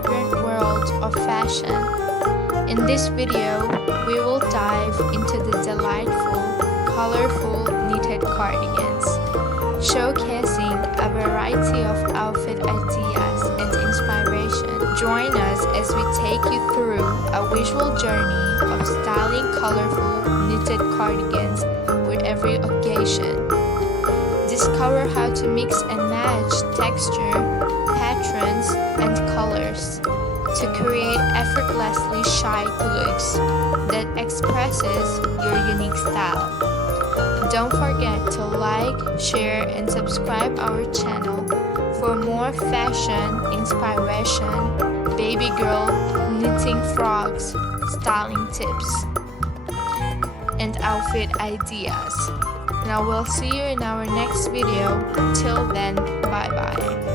vibrant world of fashion. In this video, we will dive into the delightful, colorful knitted cardigans, showcasing a variety of outfit ideas and inspiration. Join us as we take you through a visual journey of styling colorful knitted cardigans with every occasion. Discover how to mix and match texture, patterns, and colors to create effortlessly chic looks that expresses your unique style. Don't forget to like, share, and subscribe our channel for more fashion inspiration, baby girl knitting frocks, styling tips, and outfit ideas. Now we'll see you in our next video. Till then, bye bye.